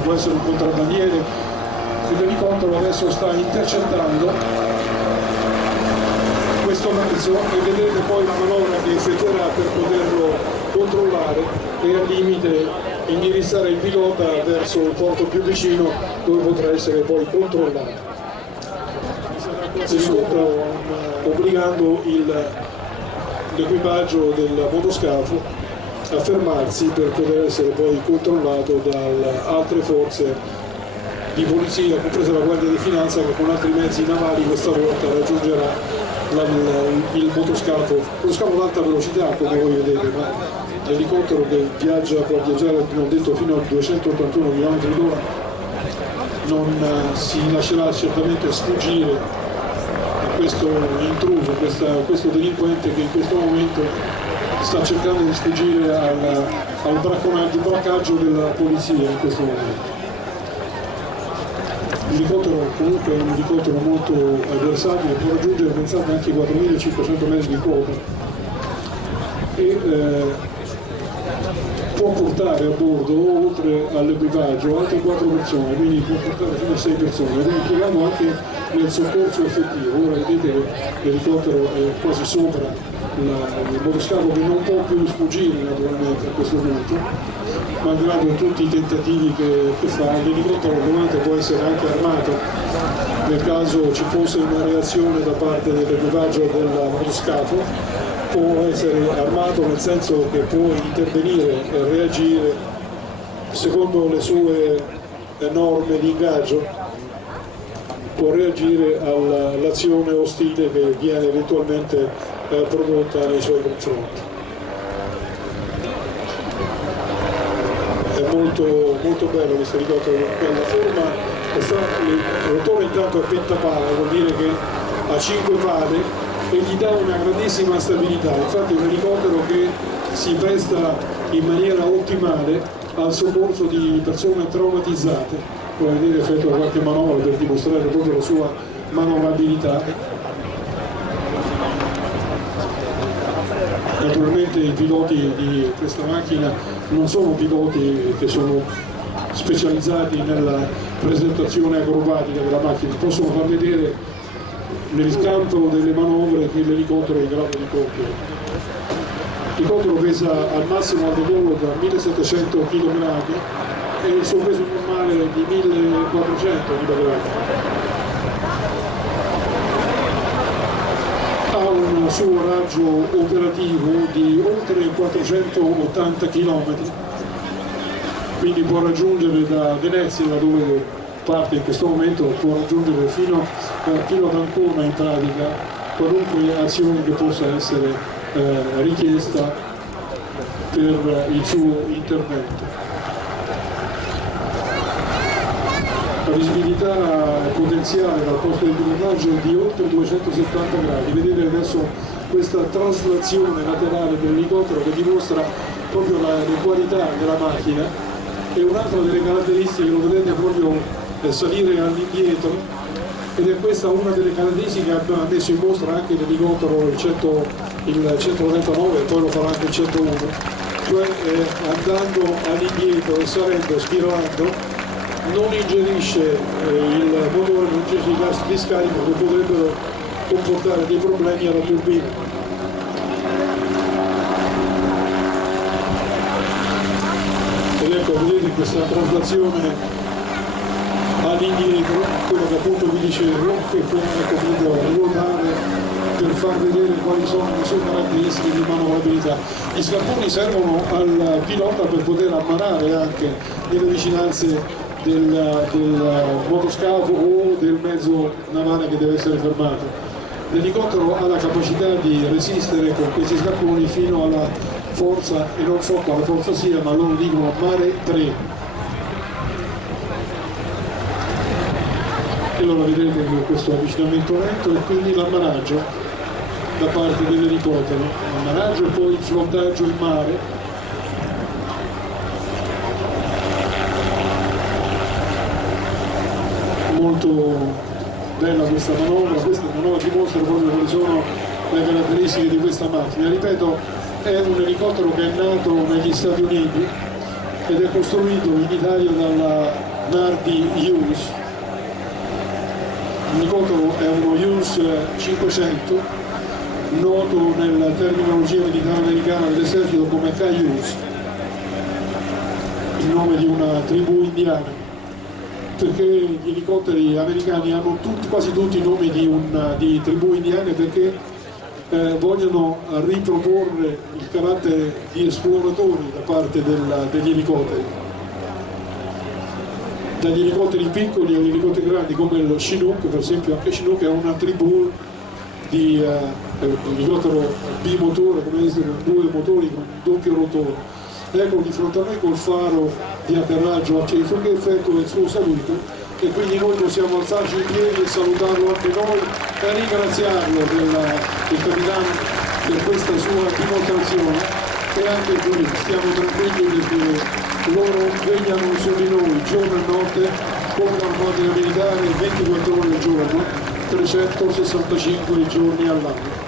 può essere un contrabbandiere. L'elicottero adesso sta intercettando questo mezzo e vedrete poi la manovra che effettuerà per poterlo controllare e al limite indirizzare il pilota verso il porto più vicino dove potrà essere poi controllato. L'elicottero obbligando l'equipaggio del motoscafo a fermarsi per poter essere poi controllato da altre forze di polizia, compresa la Guardia di Finanza, che con altri mezzi navali questa volta raggiungerà il motoscafo ad alta velocità, come voi vedete, ma l'elicottero che può viaggiare, abbiamo detto, fino a 281 km/h non si lascerà certamente sfuggire a questo intruso, questo delinquente che in questo momento sta cercando di sfuggire al braccaggio della polizia in questo momento. L'elicottero comunque è un elicottero molto versatile, può raggiungere, pensate, anche 4.500 metri di quota e può portare a bordo, oltre all'equipaggio, altre 4 persone, quindi può portare fino a 6 persone, ed è impiegato anche nel soccorso effettivo. Ora vedete l'elicottero è quasi sopra il motoscafo, che non può più sfuggire naturalmente a questo punto, malgrado tutti i tentativi che fa. L'elicottero ovviamente può essere anche armato nel caso ci fosse una reazione da parte dell'equipaggio del motoscafo, può essere armato nel senso che può intervenire e reagire secondo le sue norme di ingaggio, può reagire all'azione ostile che viene eventualmente prodotta nei suoi confronti. È molto bello questo elicottero, la forma, il rotore intanto è pentapala, vuol dire che ha 5 pale e gli dà una grandissima stabilità. Infatti è un elicottero che si presta in maniera ottimale al soccorso di persone traumatizzate. Può vedere, effettua qualche manovra per dimostrare proprio la sua manovrabilità. Naturalmente i piloti di questa macchina non sono piloti che sono specializzati nella presentazione acrobatica della macchina, possono far vedere nel campo delle manovre che l'elicottero è in grado di compiere. L'elicottero pesa al massimo al decollo da 1700 kg e il suo peso normale è di 1400 kg. Ha un suo raggio operativo di oltre 480 km, quindi può raggiungere da Venezia, da dove parte in questo momento, può raggiungere fino ad Ancona in pratica qualunque azione che possa essere richiesta per il suo intervento. La visibilità potenziale dal posto di pilotaggio è di oltre 270 gradi. Vedete adesso questa traslazione laterale dell'elicottero che dimostra proprio le qualità della macchina, e un'altra delle caratteristiche lo vedete proprio salire all'indietro, ed è questa una delle caratteristiche che abbiamo messo in mostra anche l'elicottero il 139 e poi lo farà anche il 101, cioè andando all'indietro e salendo, spiralando, non ingerisce il motore, non ingerisce i gas di scarico che potrebbero comportare dei problemi alla turbina. Ed ecco, vedete questa traslazione all'indietro, quello che appunto vi dicevo, che può ruotare per far vedere quali sono le sue caratteristiche di manovrabilità. Gli scapponi servono al pilota per poter ammanare anche nelle vicinanze del motoscafo o del mezzo navale che deve essere fermato. L'elicottero ha la capacità di resistere con questi scapponi fino alla forza, e non so quale forza sia, ma loro dicono mare 3. E allora vedete che questo avvicinamento lento e quindi l'ammanaggio da parte dell'elicottero, l'ammanaggio e poi il flottaggio in mare. Molto bella questa manovra dimostra proprio quali sono le caratteristiche di questa macchina. Ripeto, è un elicottero che è nato negli Stati Uniti ed è costruito in Italia dalla Nardi Hughes. L'elicottero è uno Hughes 500, noto nella terminologia militare americana dell'esercito come Cayuse, il nome di una tribù indiana, perché gli elicotteri americani hanno quasi tutti i nomi di tribù indiane, perché vogliono riproporre il carattere di esploratori da parte degli elicotteri, dagli elicotteri piccoli agli elicotteri grandi come lo Chinook. Per esempio anche Chinook è una tribù di elicottero bimotore, come vedete, con 2 motori con doppio rotore. Ecco di fronte a me col faro di atterraggio acceso che effettua il suo saluto, e quindi noi possiamo alzarci in piedi e salutarlo anche noi e ringraziarlo del capitano per questa sua dimostrazione. E anche qui stiamo tranquilli perché loro vegliano su di noi giorno e notte come un'armata militare 24 ore al giorno, 365 giorni all'anno.